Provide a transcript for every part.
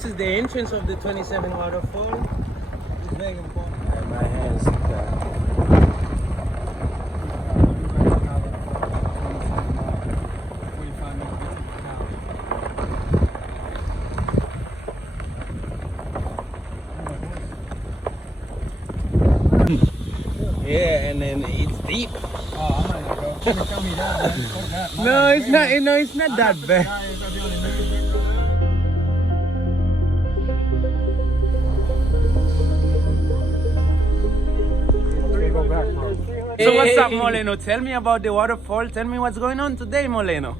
This is the entrance of the 27 waterfall. It's very important. My hands. Yeah, and then it's deep. Oh, I'm not gonna go. You can tell me that, man. Fuck that. No, it's not. No, it's not that bad. Go back, bro. So what's up, Moleno? Tell me about the waterfall. Tell me what's going on today, Moleno.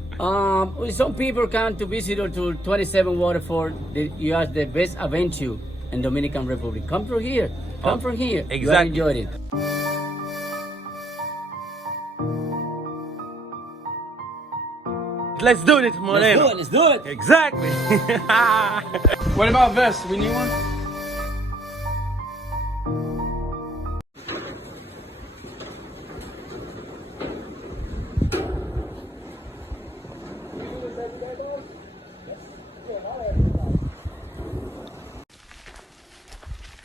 Some people come to visit to 27 Waterfall. You are the best adventure in Dominican Republic. Come from here. Come from here. Exactly. You are enjoying it. Let's do it, Moleno. Let's do it. Exactly. What about vests? We need one?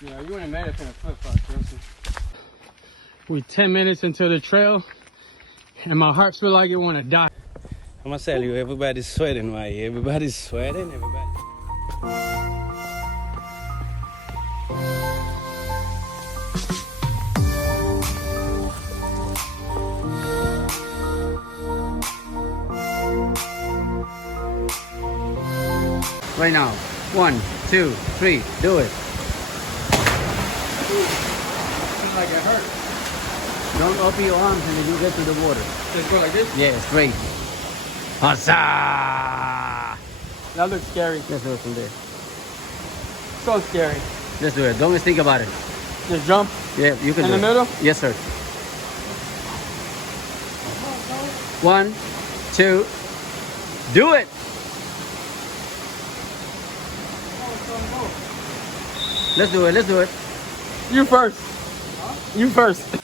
Yeah, you ain't mad at the flip-flop, Chelsea. We 10 minutes into the trail, and my heart feel like it want to die. I'm gonna tell you, everybody's sweating right here. Everybody's sweating. Everybody. Right now. 1, 2, 3. Do it. Seems like it hurt. Don't open your arms and then you get to the water. Just go like this? Yeah, straight. Huzzah! That looks scary. Let's do it from there. So scary. Let's do it. Don't even think about it. Just jump. Yeah, you can In do the it. middle? Yes, sir. 1, 2. Do it. Let's do it. Let's do it. You first. You first.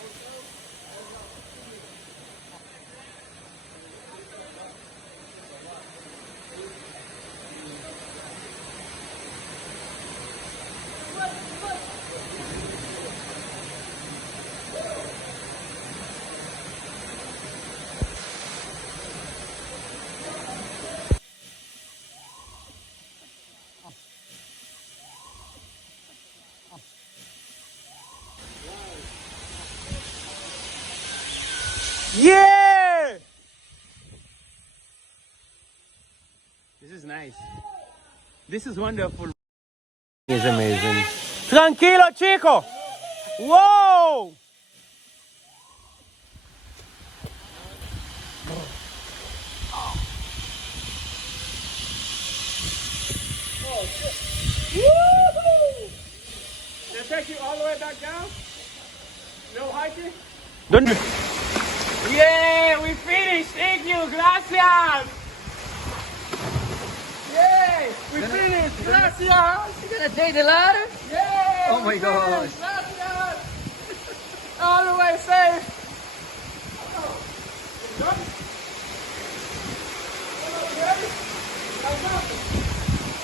Yeah! This is nice. This is wonderful. It's amazing. Tranquilo, chico. Whoa! They take you all the way back down? No hiking? Don't. Yeah, we finished. Thank you. Gracias. Yay, we finished. Gracias. You gonna take the ladder? Yeah. Oh my we gosh. finished. Gracias. All the way safe.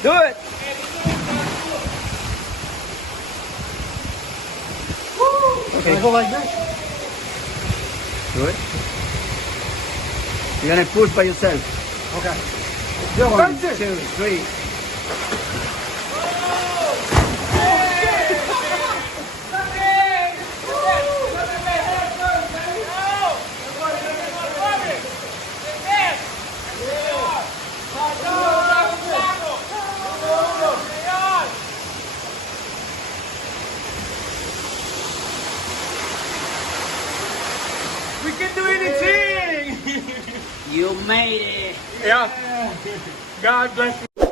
Do it. Okay. Go like this. Do it. You're gonna push by yourself. Okay. 1, 2, 3. We can do anything. You made it. Yeah. God bless you.